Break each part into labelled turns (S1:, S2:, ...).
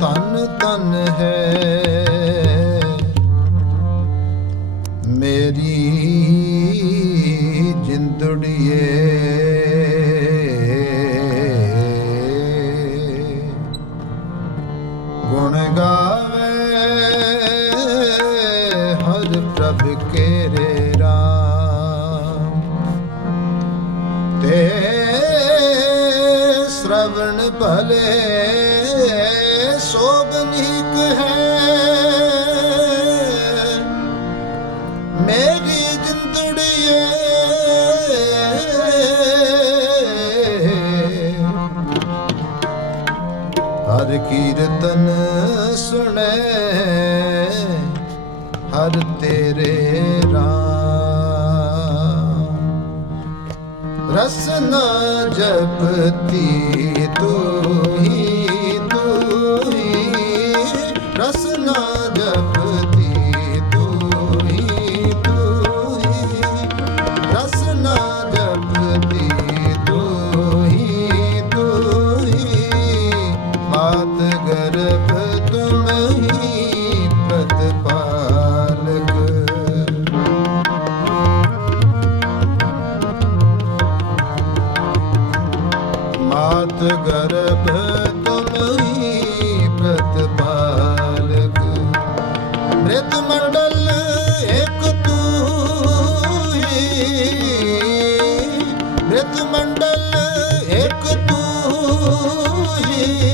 S1: ਤਨ ਤਨ ਹੈ। ਮੇਰੀ ਜਿੰਦੜੀਏ। ਗੁਣ ਗਾਵੇ ਹਰ ਪ੍ਰਭ ਕੇਰੇ ਰਾਮ। ਤੇ ਸ਼ਰਵਣ ਭਲੇ ਸੋਭਨੀਕ ਹੈ। ਮੇਰੀ ਜਿੰਦੜੀਏ ਹਰ ਕੀਰਤਨ ਰਸਨਾ ਜਪਤੀ ਤੂੰ ਹੀ। ਮ੍ਰਿਤ ਮੰਡਲ ਇੱਕ ਤੂਹੀ ਮ੍ਰਿਤ ਮੰਡਲ ਇੱਕ ਤੂਹੀ ਰਸਨਾ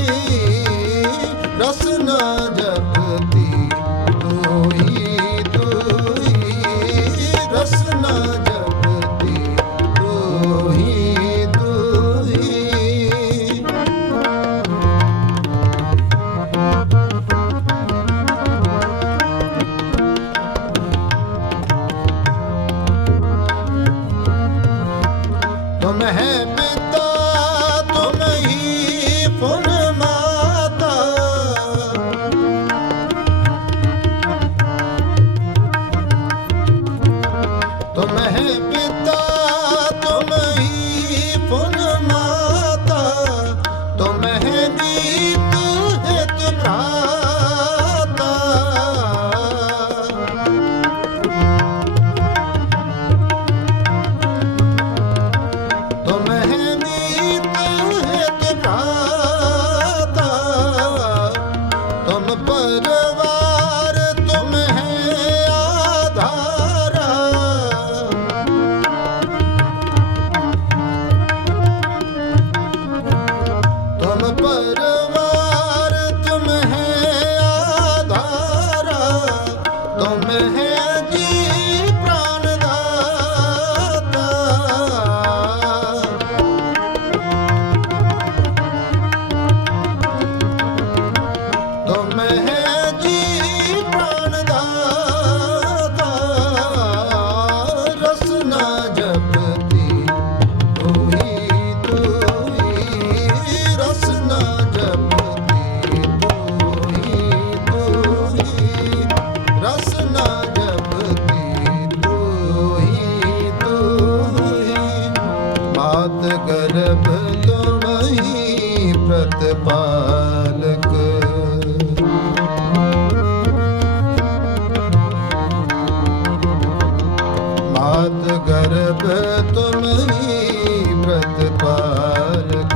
S1: ਮਾਤ ਗਰਭ ਤੁਮਹੀ ਪ੍ਰਤਪਾਲਕ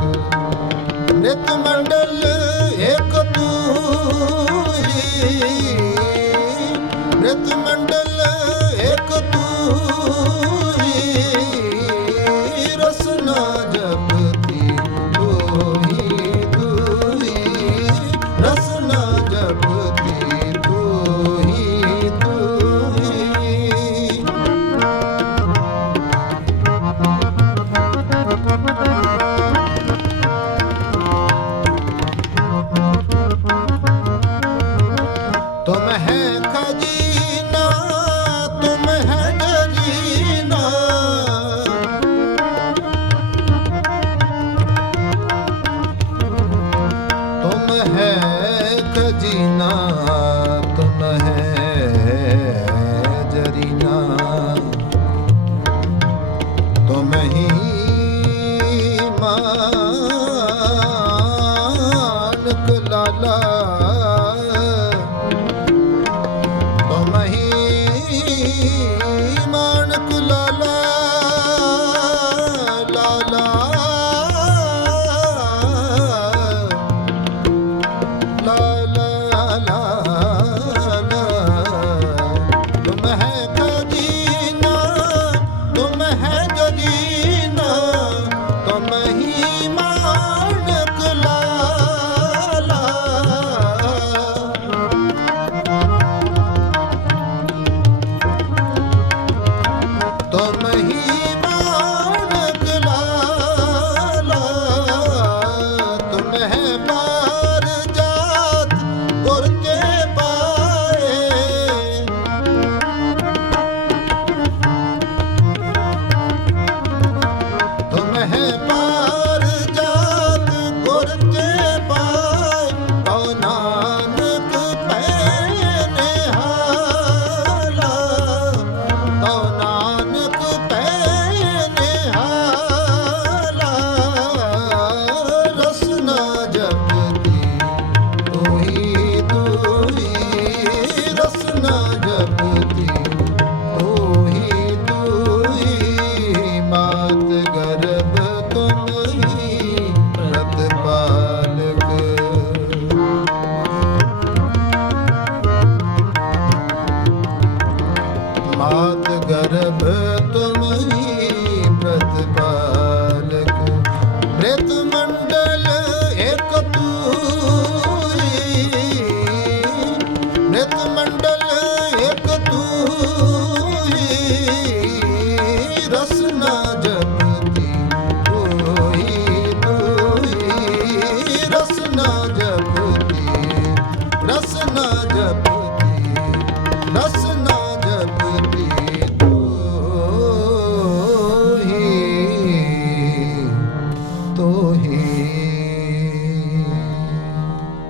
S1: ਨਿਤ ਮੰਡਲ ਇੱਕ ਤੂਹੀ ਨਿਤ ਮੰਡਲ ਇੱਕ ਤੂਹੀ ਨਾਮ ਹੈ ਖਜ਼ੀਨਾ ਤੁਮ ਹੈ ਜਰੀਨਾ? ਤੁਮ ਹੀ ਮਾਲਕ ਲਾਲਾ। ਗਰਭ ਮੰਡਲ ਇਕ ਤੂਈ ਬ੍ਰਿਤ ਮੰਡਲ ਇਕ ਤੂਈ ਰਸਨਾ ਜਪਤੀ ਹੋਈ ਤੋਈ ਰਸਨਾ ਜਪਤੀ ਰਸਨਾ ਜਪਤੀ, ਰਸ